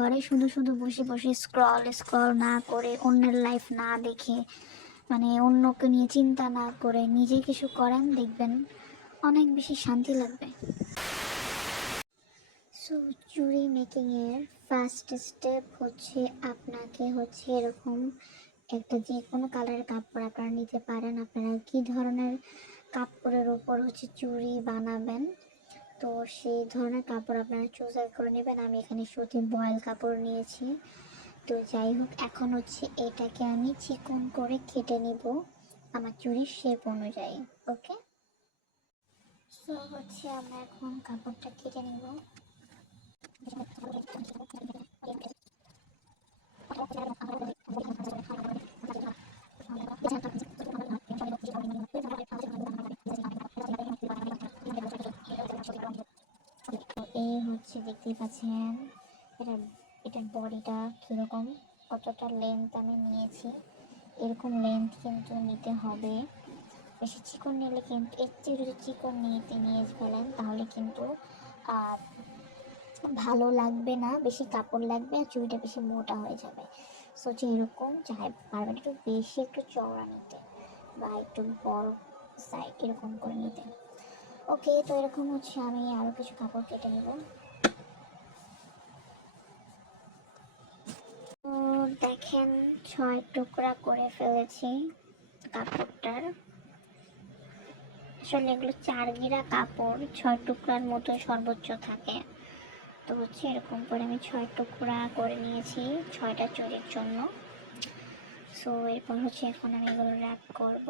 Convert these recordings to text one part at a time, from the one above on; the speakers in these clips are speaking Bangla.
ঘরে শুধু শুধু বসে বসে স্ক্রল না করে, অন্যের লাইফ না দেখে, মানে অন্যকে নিয়ে চিন্তা না করে নিজে কিছু করেন, দেখবেন অনেক বেশি শান্তি লাগবে। সো চুড়ি মেকিংয়ের ফার্স্ট স্টেপ হচ্ছে আপনাকে হচ্ছে এরকম একটা যে কোনো কালারের কাপড় আপনারা নিতে পারেন। আপনারা কী ধরনের কাপড়ের ওপর হচ্ছে চুড়ি বানাবেন, তো সেই ধরনের কাপড় আপনারা চুজ করে নেবেন। আমি এখানে সুতি বয়েল কাপড় নিয়েছি। তো যাই হোক, এখন হচ্ছে এটাকে আমি চিকন করে কেটে নিব আমার চুড়ির শেপ অনুযায়ী। ওকে, সো হচ্ছে আমরা এখন কাপড়টা কেটে নিব। এই হচ্ছে দেখতেই পাচ্ছেন এটা, এটার বডিটা কীরকম, কতটা লেন্থ আমি নিয়েছি। এরকম লেন্থ কিন্তু নিতে হবে। বেশি চিকন নিলে কিন্তু, এর চেয়ে যদি চিকন নিয়ে ফেলেন তাহলে কিন্তু ভালো লাগবে না, বেশি কাপড় লাগবে আর চুড়িটা বেশি মোটা হয়ে যাবে। সো যে এরকম চাই পারবেন একটু বেশি একটু চওড়া নিতে বা একটু বড় সাইড এরকম করে নিতে। ওকে, তো এরকম হচ্ছে আমি আরও কিছু কাপড় কেটে নেব। তো দেখেন 6 টুকরা করে ফেলেছি কাপড়টার। আসলে এগুলো 4 গিরা কাপড়, 6 টুকরার মতো সর্বোচ্চ থাকে। তো হচ্ছে এরকম করে আমি 6 টুকরা করে নিয়েছি 6টা চুড়ির জন্য। সো এরপর হচ্ছে এখন আমি এগুলো র্যাপ করব।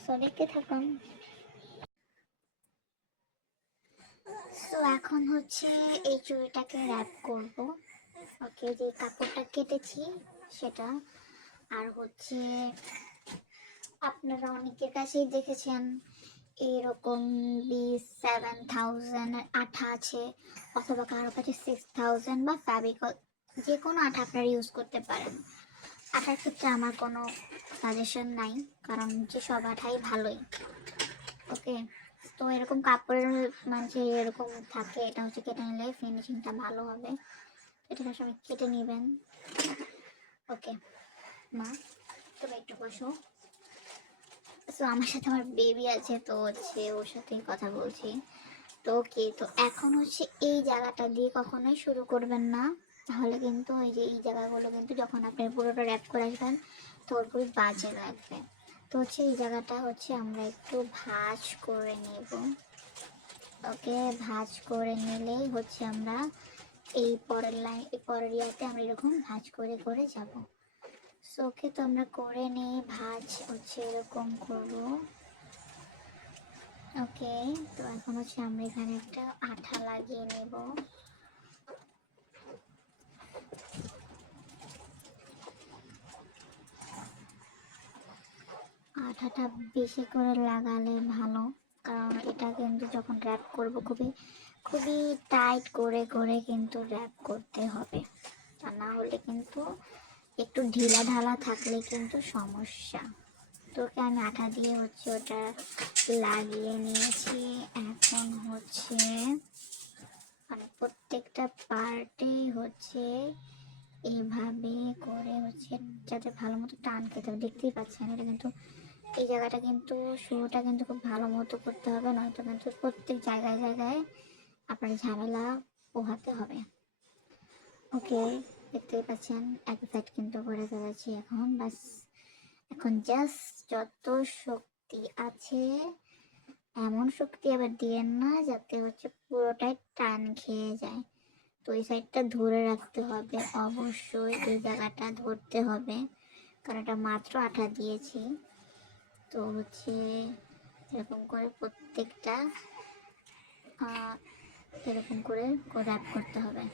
সো দেখতে থাকুন। সো এখন হচ্ছে এই চুড়িটাকে র্যাপ করব। ওকে, যে কাপড়টা কেটেছি সেটা, আর হচ্ছে আপনারা অনেকের কাছেই দেখেছেন এরকম 27,000 আঠা আছে, অথবা কারো কাছে 6,000 বা ফ্যাব্রিকল যে কোনো আঠা আপনারা ইউজ করতে পারেন। আঠার ক্ষেত্রে আমার কোনো সাজেশন নাই, কারণ যে সব আঠাই ভালোই। ওকে, তো এরকম কাপড়ের মানে এরকম থাকে, এটা হচ্ছে কেটে নিলে ফিনিশিংটা ভালো হবে। এটা সবাই কেটে নেবেন। ওকে মা, তুমি একটু বসো। তো আমার সাথে আমার বেবি আছে, তো হচ্ছে ওর সাথেই কথা বলছি। তো ওকে, তো এখন হচ্ছে এই জায়গাটা দিয়ে কখনোই শুরু করবেন না, তাহলে কিন্তু ওই যে এই জায়গাগুলো কিন্তু যখন আপনি পুরোটা র্যাপ করে আসবেন তো ওর খুবই বাজে লাগবে। তো হচ্ছে এই জায়গাটা হচ্ছে আমরা একটু ভাঁজ করে নেব। ওকে, ভাঁজ করে নিলেই হচ্ছে আমরা এই পরের লাইন, এই পরের ইয়াতে আমরা এরকম ভাঁজ করে করে যাব। সো ওকে, তো আমরা করে নিয়ে ভাঁজ হচ্ছে এরকম করব। ওকে, তো এখন হচ্ছে আমরা এখানে একটা আঠা লাগিয়ে নেব। আঠাটা বেশি করে লাগালে ভালো, কারণ এটা কিন্তু যখন র্যাপ করব খুবই খুবই টাইট করে করে কিন্তু র্যাপ করতে হবে, তা না হলে কিন্তু একটু ঢিলা ঢালা থাকলে কিন্তু সমস্যা। তোকে আমি আঠা দিয়ে হচ্ছে ওটা লাগিয়ে নিয়েছি। এখন হচ্ছে মানে প্রত্যেকটা পার্টেই হচ্ছে এইভাবে করে হচ্ছে যাতে ভালো মতো টান খেতে হবে। দেখতেই পাচ্ছেন এটা কিন্তু, এই জায়গাটা কিন্তু শুরুটা কিন্তু খুব ভালো মতো করতে হবে, নয়তো কিন্তু প্রত্যেক জায়গায় জায়গায় আপনার ঝামেলা পোহাতে হবে। ওকে, দেখতেই পাচ্ছেন এক সাইড কিন্তু করে ফেলেছি। এখন বাস, এখন জাস্ট যত শক্তি আছে, এমন শক্তি আবার দিয়েন না যাতে হচ্ছে পুরোটাই টান খেয়ে যায়। তো এই সাইডটা ধরে রাখতে হবে, অবশ্যই এই জায়গাটা ধরতে হবে, কারণ এটা মাত্র আঠা দিয়েছি। তো হচ্ছে এরকম করে প্রত্যেকটা এরকম করে র্যাপ করতে হবে।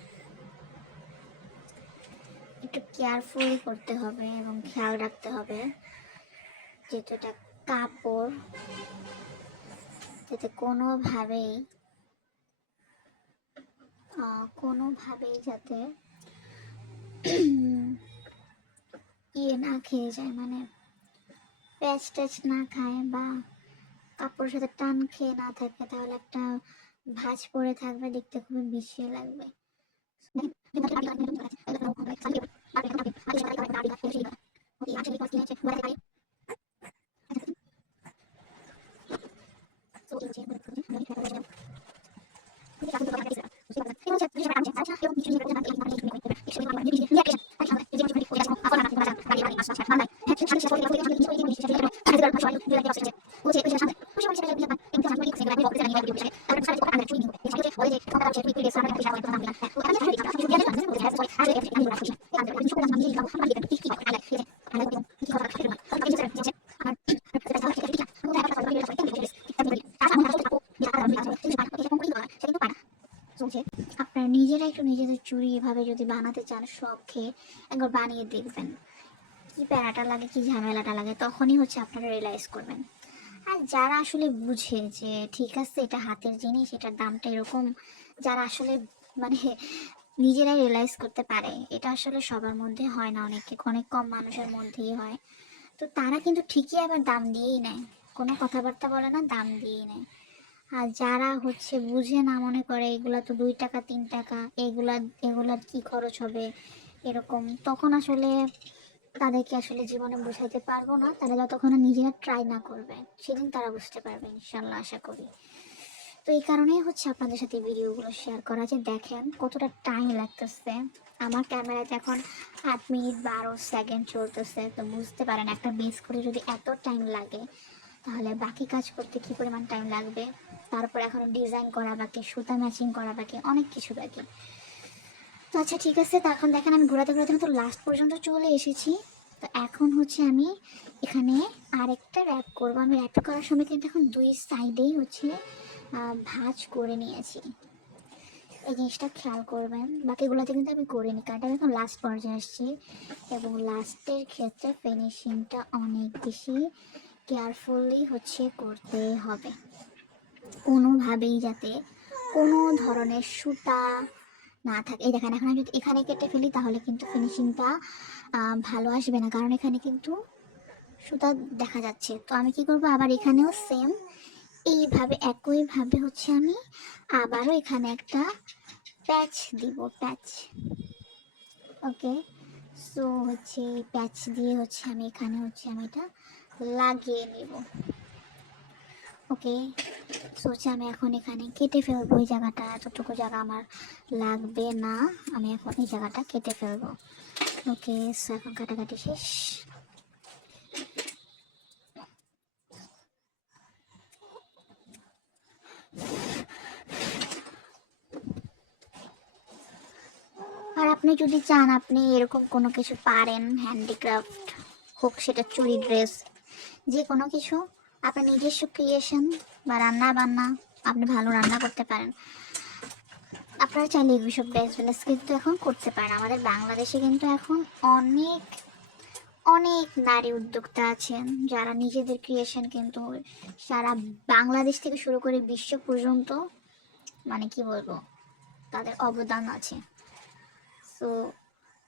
একটু কেয়ারফুল করতে হবে এবং খেয়াল রাখতে হবে যেহেতু এটা কাপড়, যাতে কোনোভাবেই যাতে ইয়ে না খেয়ে যায়, মানে প্যাচ ট্যাচ না খায় বা কাপড়ের সাথে টান খেয়ে না থাকে, তাহলে একটা ভাঁজ পড়ে থাকবে, দেখতে খুবই বিশ্রী লাগবে। আপনারা নিজেরা একটু নিজেদের চুড়ি এভাবে যদি বানাতে চান শখে, একবার বানিয়ে দেখবেন কি প্যারাটা লাগে, কি ঝামেলাটা লাগে, তখনই হচ্ছে আপনারা রিয়েলাইজ করবেন। আর যারা আসলে বুঝে যে ঠিক আছে এটা হাতের জিনিস, এটার দামটা এরকম, যারা আসলে মানে নিজেরাই রিয়েলাইজ করতে পারে, এটা আসলে সবার মধ্যে হয় না, অনেক কম মানুষের মধ্যেই হয়। তো তারা কিন্তু ঠিকই আবার দাম দিয়েই নেয়, কোনো কথাবার্তা বলে না, দাম দিয়েই নেয়। আর যারা হচ্ছে বুঝে না, মনে করে এগুলা তো 2 টাকা 3 টাকা, এগুলার কি খরচ হবে এরকম, তখন আসলে তাদেরকে আসলে জীবনে বোঝাতে পারবো না। তারা যতক্ষণ না নিজেরা ট্রাই না করবে সেদিন তারা বুঝতে পারবে ইনশাল্লাহ, আশা করি। তো এই কারণেই হচ্ছে আপনাদের সাথে ভিডিওগুলো শেয়ার করা, যে দেখেন কতটা টাইম লাগতেছে। আমার ক্যামেরাতে এখন 8 মিনিট 12 সেকেন্ড চলতেছে, তো বুঝতে পারেন একটা বেস করে যদি এত টাইম লাগে, তাহলে বাকি কাজ করতে কী পরিমাণ টাইম লাগবে। তারপর এখন ডিজাইন করা বাকি, সুতা ম্যাচিং করা বাকি, অনেক কিছু বাকি। তো আচ্ছা ঠিক আছে, তো এখন দেখেন আমি ঘোরাতে ঘোরাতে তো লাস্ট পর্যন্ত চলে এসেছি। তো এখন হচ্ছে আমি এখানে আরেকটা র্যাপ করবো। আমি র্যাপ করার সময় কিন্তু এখন 2 সাইডেই হচ্ছে ভাঁজ করে নিয়েছি, এই জিনিসটা খেয়াল করবেন। বাকিগুলোতে কিন্তু আমি করিনি, কারণ আমি এখন লাস্ট পর্যায়ে আসছি, এবং লাস্টের ক্ষেত্রে ফিনিশিংটা অনেক বেশি কেয়ারফুলি হচ্ছে করতে হবে, কোনোভাবেই যাতে কোনো ধরনের সুতা না থাকে। এই দেখেন এখন আমি যদি এখানে কেটে ফেলি তাহলে কিন্তু ফিনিশিংটা ভালো আসবে না, কারণ এখানে কিন্তু সুতা দেখা যাচ্ছে। তো আমি কি করব, আবার এখানেও সেম এইভাবে একইভাবে হচ্ছে আমি আবারও এখানে একটা প্যাচ দিব, প্যাচ। ওকে, সো হচ্ছে প্যাচ দিয়ে হচ্ছে আমি এখানে হচ্ছে আমি এটা লাগিয়ে নিব। ওকে, সোচে আমি এখন এখানে কেটে ফেলবো এই জায়গাটা, এতটুকু জায়গা আমার লাগবে না, আমি এখন এই জায়গাটা কেটে ফেলবো। ওকে, সো এখন কাটাকাটি শেষ। আর আপনি যদি চান, আপনি এরকম কোনো কিছু পারেন, হ্যান্ডিক্রাফট হোক, সেটা চুড়ি, ড্রেস, যে কোনো কিছু, আপনার নিজস্ব ক্রিয়েশন বা রান্না বান্না, আপনি ভালো রান্না করতে পারেন, আপনারা চাইলে এগুলো সব বিজনেস কিন্তু এখন করতে পারেন। আমাদের বাংলাদেশে কিন্তু এখন অনেক অনেক নারী উদ্যোক্তা আছেন, যারা নিজেদের ক্রিয়েশন কিন্তু সারা বাংলাদেশ থেকে শুরু করে বিশ্ব পর্যন্ত, মানে কি বলবো, তাদের অবদান আছে। তো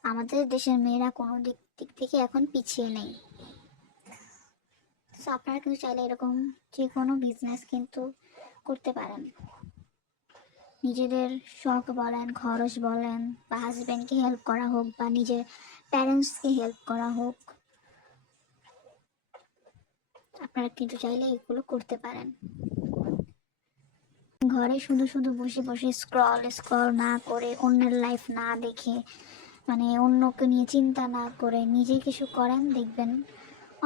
আমাদের দেশের মেয়েরা কোনো দিক দিক থেকে এখন পিছিয়ে নেই। তো আপনারা কিন্তু চাইলে এরকম যে কোনো বিজনেস কিন্তু করতে পারেন, নিজেদের শখ বলেন, খরচ বলেন, বা হাজব্যান্ডকে হেল্প করা হোক, বা নিজের প্যারেন্টসকে হেল্প করা হোক, আপনারা কিন্তু চাইলে এগুলো করতে পারেন। ঘরে শুধু শুধু বসে বসে স্ক্রল স্ক্রল না করে, অন্যের লাইফ না দেখে, মানে অন্যকে নিয়ে চিন্তা না করে নিজে কিছু করেন, দেখবেন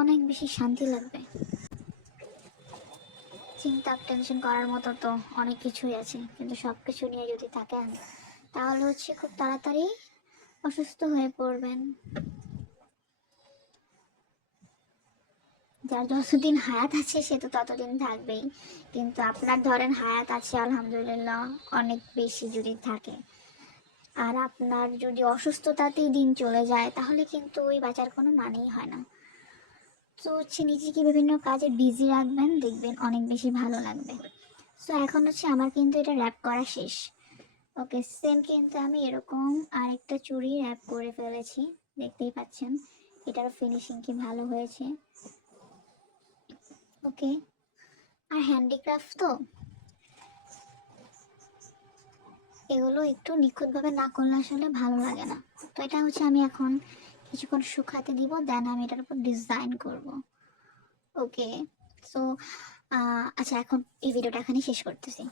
অনেক বেশি শান্তি লাগবে। চিন্তা টেনশন করার মতো তো অনেক কিছুই আছে, কিন্তু সব কিছু নিয়ে যদি থাকেন তাহলে হচ্ছে খুব তাড়াতাড়ি অসুস্থ হয়ে পড়বেন। যার যতদিন হায়াত আছে সে তো ততদিন থাকবেই, কিন্তু আপনার ধরেন হায়াত আছে আলহামদুলিল্লাহ অনেক বেশি যদি থাকে, আর আপনার যদি অসুস্থতাতেই দিন চলে যায়, তাহলে কিন্তু ওই বাঁচার কোনো মানেই হয় না। তো হচ্ছে নিজেকে বিভিন্ন কাজে বিজি রাখবেন, দেখবেন অনেক বেশি ভালো লাগবে। সো এখন হচ্ছে আমার কিন্তু এটা র্যাপ করা শেষ। ওকে, সেম কিন্তু আমি এরকম আরেকটা চুড়ি র্যাপ করে ফেলেছি, দেখতেই পাচ্ছেন এটারও ফিনিশিং কি ভালো হয়েছে। ওকে, আর হ্যান্ডিক্রাফট তো এগুলো একটু নিখুঁতভাবে না করলে আসলে ভালো লাগে না। তো এটা হচ্ছে আমি এখন কিছুক্ষণ শুকাতে দিব, দেন আমি এটার উপর ডিজাইন করব। ওকে, সো আচ্ছা এখন এই ভিডিওটা এখানে শেষ করতেছি।